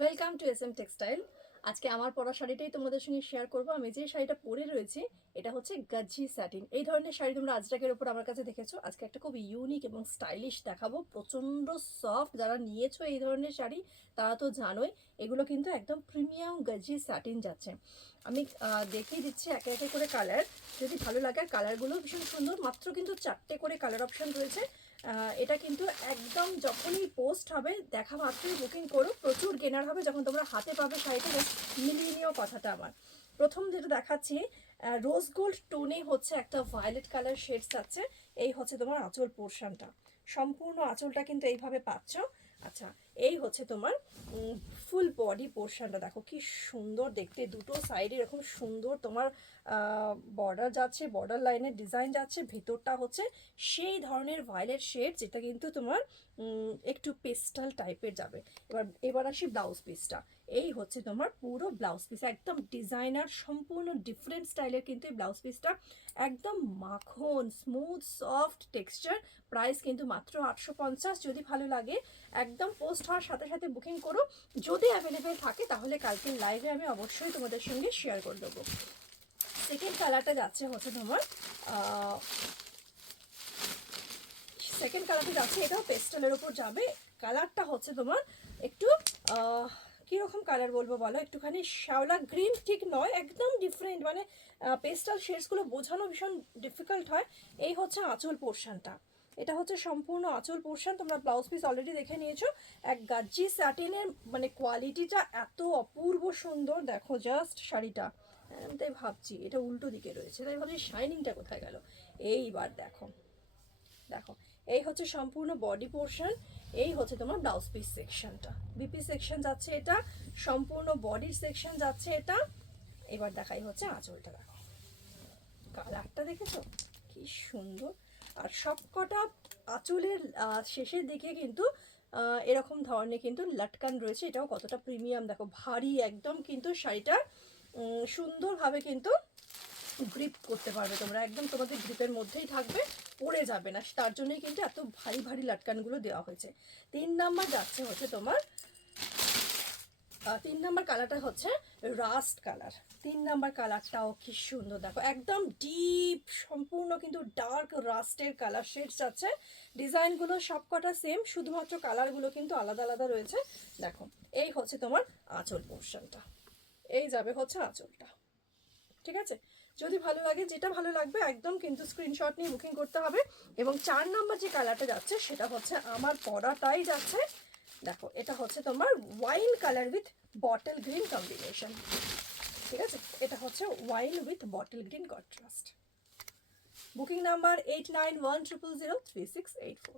Welcome to S M textile. আজকে আমার পরা শাড়িটাই তোমাদের সঙ্গে শেয়ার করবো। আমি যে শাড়িটা পরে রয়েছি এটা হচ্ছে গাজি স্যাটিন। এই ধরনের শাড়ি তোমরা আজরাকের ওপর আমার কাছে দেখেছো। আজকে একটা খুব ইউনিক এবং স্টাইলিশ দেখাবো, প্রচণ্ড সফট। যারা নিয়েছো এই ধরনের শাড়ি তারা তো জানোই এগুলো কিন্তু একদম প্রিমিয়াম গাজি স্যাটিন যাচ্ছে। আমি দেখিয়ে দিচ্ছি একে একে করে কালার, যদি ভালো লাগে। আর কালারগুলো ভীষণ সুন্দর, মাত্র কিন্তু 4টে করে কালার অপশান রয়েছে। এটা কিন্তু একদম যখনই পোস্ট হবে দেখা মাত্রই বুকিং করো, প্রচুর গেনার হবে যখন তোমরা হাতে পাবে শাড়িটা। মিলিয়ে নিও কথাটা আমার। প্রথম যেটা দেখাচ্ছি রোজ গোল্ড টোনে হচ্ছে একটা ভায়োলেট কালার শেডস আছে। এই হচ্ছে তোমার আঁচল পোর্শনটা, সম্পূর্ণ আঁচলটা কিন্তু এইভাবে পাচ্ছ। আচ্ছা, এই হচ্ছে তোমার ফুল বডি পোর্শনটা, দেখো কি সুন্দর দেখতে। দুটো সাইডে এরকম সুন্দর তোমার বর্ডার যাচ্ছে, বর্ডার লাইনের ডিজাইন যাচ্ছে। ভেতরটা হচ্ছে সেই ধরনের ভায়োলেট শেড যেটা কিন্তু তোমার একটু পেস্টাল টাইপের যাবে। এবার আসি ব্লাউজ পিসটা। এই হচ্ছে তোমার পুরো ব্লাউজ পিস, একদম ডিজাইনার, সম্পূর্ণ ডিফারেন্ট স্টাইলের কিন্তু এই ব্লাউজ পিসটা। একদম মাখন স্মুথ সফট টেক্সচার। প্রাইস কিন্তু মাত্র 850। যদি ভালো লাগে একদম পোস্ট হওয়ার সাথে সাথে বুকিং করো। যদি অ্যাভেলেবেল থাকে তাহলে কালকে লাইভে আমি অবশ্যই তোমাদের সঙ্গে শেয়ার করে দেবো। সেকেন্ড কালারটা যাচ্ছে হচ্ছে তোমার সেকেন্ড কালারটা যাচ্ছে, এটাও পেস্টেলের ওপর যাবে। কালারটা হচ্ছে তোমার একটু কীরকম কালার বলবো বলো, একটুখানি শ্যাওলা গ্রিন ঠিক নয়, একদম ডিফারেন্ট। মানে পেস্টাল শেডসগুলো বোঝানো ভীষণ ডিফিকাল্ট হয়। এই হচ্ছে আঁচল পোর্শনটা, এটা হচ্ছে সম্পূর্ণ আঁচল পোর্শন। তোমরা ব্লাউজ পিস অলরেডি দেখে নিয়েছো। এক গাজি স্যাটিনের মানে কোয়ালিটিটা এত অপূর্ব সুন্দর, দেখো জাস্ট শাড়িটা। আমি তাই ভাবছি এটা উল্টো দিকে রয়েছে, তাই ভাবছি শাইনিংটা কোথায় গেল। এইবার দেখো, দেখো এই হচ্ছে সম্পূর্ণ বডি পোর্শন। এই হচ্ছে তোমার ব্লাউজ পিস সেকশনটা, বিপি সেকশন যাচ্ছে এটা, সম্পূর্ণ বডির সেকশন যাচ্ছে এটা। এবার দেখাই হচ্ছে আঁচলটা, দেখো কালারটা দেখেছো কি সুন্দর। আর সবকটা আঁচলের শেষের দিকে কিন্তু এরকম ধরনের কিন্তু লাটকান রয়েছে। এটাও কতটা প্রিমিয়াম দেখো, ভারী একদম কিন্তু শাড়িটা সুন্দরভাবে কিন্তু গ্রিপ করতে পারবে তোমরা, একদম তোমাদের গ্রিপের মধ্যেই থাকবে, পড়ে যাবে না। তার জন্যই কিন্তু এত ভারী ভারী লাটকানগুলো দেওয়া হয়েছে। 3 নাম্বার যাচ্ছে হচ্ছে তোমার 3 নাম্বার কালারটা হচ্ছে রাস্ট কালার। 3 নাম্বার কালারটাও কি সুন্দর, দেখো একদম ডিপ সম্পূর্ণ কিন্তু ডার্ক রাস্টের কালার শেড যাচ্ছে। ডিজাইনগুলো সবকটা সেম, শুধুমাত্র কালারগুলো কিন্তু আলাদা আলাদা রয়েছে। দেখো এই হচ্ছে তোমার আঁচল পোর্শনটা, এই যাবে হচ্ছে আঁচলটা। ঠিক আছে, যদি ভালো লাগে, যেটা ভালো লাগবে একদম কিন্তু স্ক্রিনশট নিয়ে বুকিং করতে হবে। এবং 4 নাম্বার যে কালারটা যাচ্ছে সেটা হচ্ছে আমার পরাটাই যাচ্ছে। দেখো এটা হচ্ছে তোমার wine colour with bottle green combination. ঠিক আছে, এটা হচ্ছে wine with bottle green contrast. Booking number 8910003684।